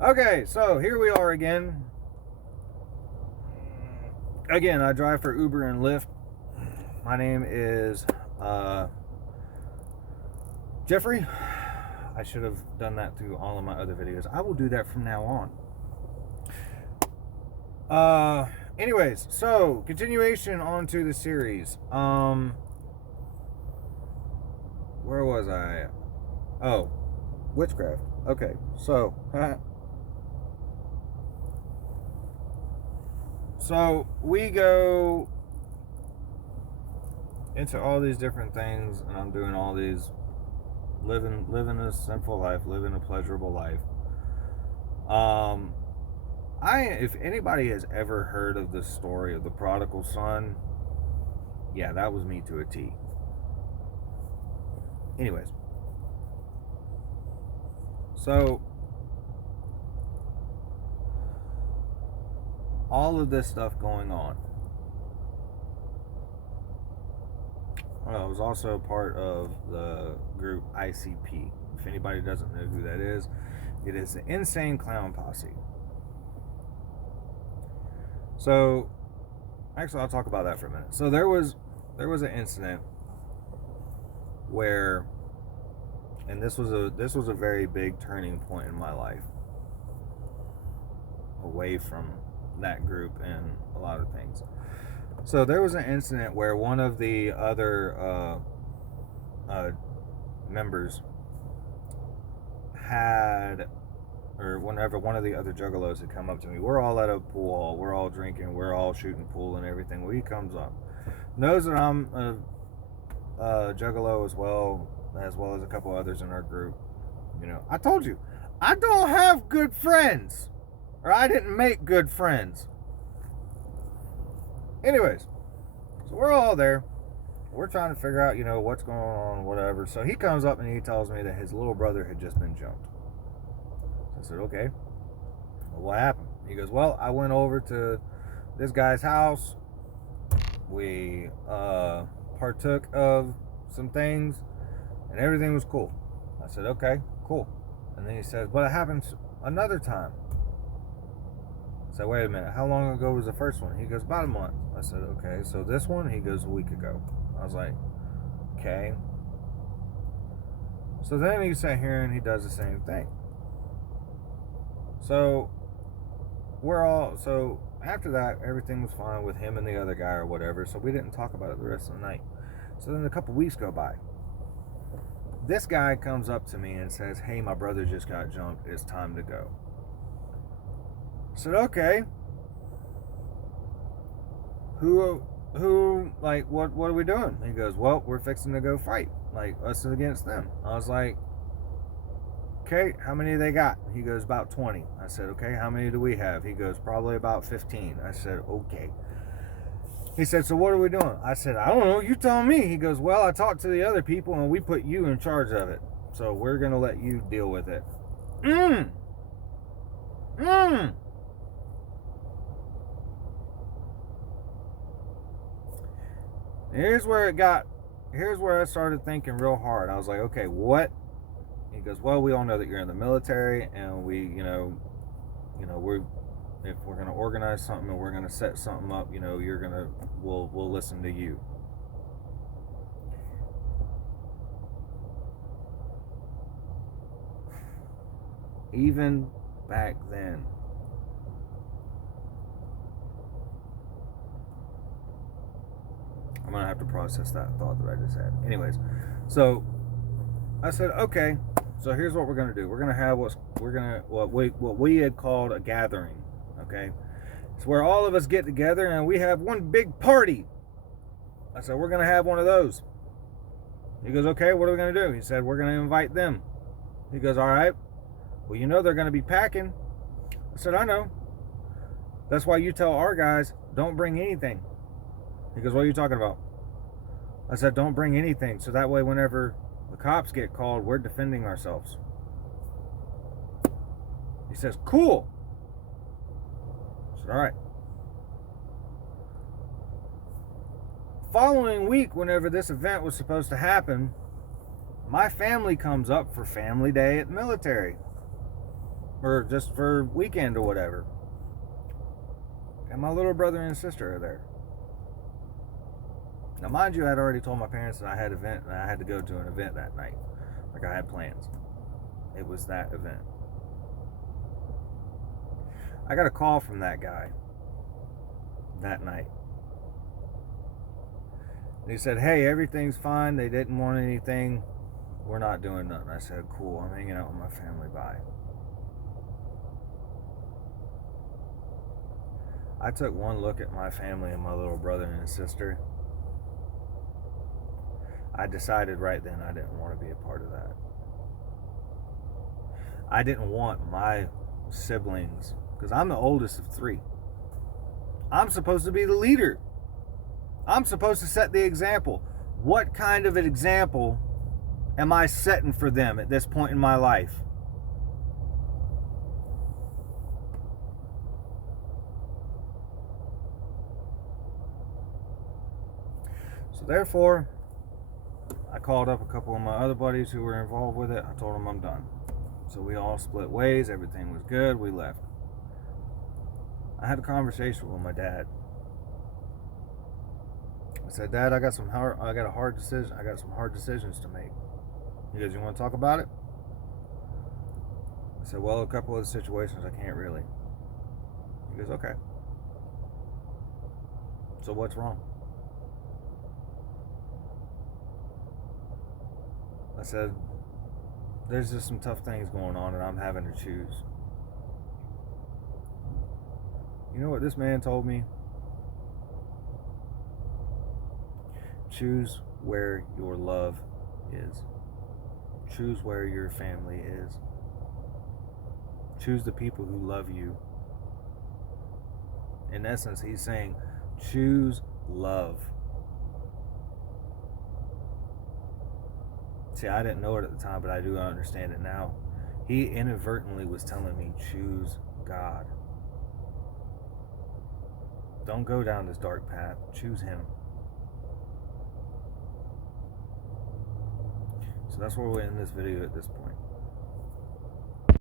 Okay, so here we are again. Again, I drive for Uber and Lyft. My name is Jeffrey. I should have done that through all of my other videos. I will do that from now on. Anyways, so continuation onto the series. Where was I? Oh, witchcraft. Okay, so so we go into all these different things, and I'm doing all these living a sinful life, living a pleasurable life. If anybody has ever heard of the story of the prodigal son, yeah, that was me to a T. Anyways, so all of this stuff going on. I was also part of the group ICP. If anybody doesn't know who that is, it is the Insane Clown Posse. So, actually, I'll talk about that for a minute. So there was an incident where, and this was a very big turning point in my life, away from that group and a lot of things. So there was an incident where one of the other members had, or whenever one of the other juggalos had come up to me, we're all at a pool hall, we're all drinking, we're all shooting pool and everything. Well, he comes up, knows that I'm a juggalo as well as a couple others in our group. You know, I told you, I don't have good friends, or I didn't make good friends. Anyways, so we're all there. We're trying to figure out, what's going on, whatever. So he comes up and he tells me that his little brother had just been jumped. I said, okay, well, what happened? He goes, well, I went over to this guy's house. We partook of some things, and everything was cool. I said, okay, cool. And then he says, but it happens another time. I said, wait a minute, how long ago was the first one? He goes, about a month. I said, okay, so this one? He goes, a week ago. I was like, okay. So then he sat here and he does the same thing. So after that, everything was fine with him and the other guy or whatever, so we didn't talk about it the rest of the night. So then a couple weeks go by. This guy comes up to me and says, hey, my brother just got jumped, it's time to go. I said, okay. Who, like, what are we doing? He goes, well, we're fixing to go fight, like, us against them. I was like, okay, how many they got? He goes, about 20. I said, okay, how many do we have? He goes, probably about 15. I said, okay. He said, so what are we doing? I said, I don't know, you tell me. He goes, well, I talked to the other people and we put you in charge of it, so we're going to let you deal with it. Here's where I started thinking real hard. I was like, okay, what? He goes, well, we all know that you're in the military, and we, if we're going to organize something and we're going to set something up, we'll listen to you. Even back then, I'm going to have to process that thought that I just had. Anyways, so I said, okay, so here's what we're going to do. We're going to have what we had called a gathering, okay? It's where all of us get together and we have one big party. I said, we're going to have one of those. He goes, okay, what are we going to do? He said, we're going to invite them. He goes, all right. Well, they're going to be packing. I said, I know. That's why you tell our guys, don't bring anything. He goes, what are you talking about? I said, don't bring anything, so that way whenever the cops get called, we're defending ourselves. He says, cool. I said, all right. Following week, whenever this event was supposed to happen, my family comes up for family day at the military. or just for weekend or whatever. And my little brother and sister are there. Now, mind you, I had already told my parents that I had event and I had to go to an event that night. Like, I had plans. It was that event. I got a call from that guy that night. And he said, hey, everything's fine. They didn't want anything. We're not doing nothing. I said, cool. I'm hanging out with my family. Bye. I took one look at my family and my little brother and sister. I decided right then I didn't want to be a part of that. I didn't want my siblings, because I'm the oldest of 3. I'm supposed to be the leader. I'm supposed to set the example. What kind of an example am I setting for them at this point in my life? So therefore, I called up a couple of my other buddies who were involved with it. I told them I'm done. So we all split ways. Everything was good. We left. I had a conversation with my dad. I said, Dad, I got some hard decisions to make. He goes, you want to talk about it? I said, well, a couple of the situations I can't really. He goes, okay. So what's wrong? I said, there's just some tough things going on and I'm having to choose. You know what this man told me? Choose where your love is. Choose where your family is. Choose the people who love you. In essence, he's saying, choose love. See, I didn't know it at the time, but I do understand it now. He inadvertently was telling me, choose God. Don't go down this dark path. Choose him. So that's where we're in this video at this point.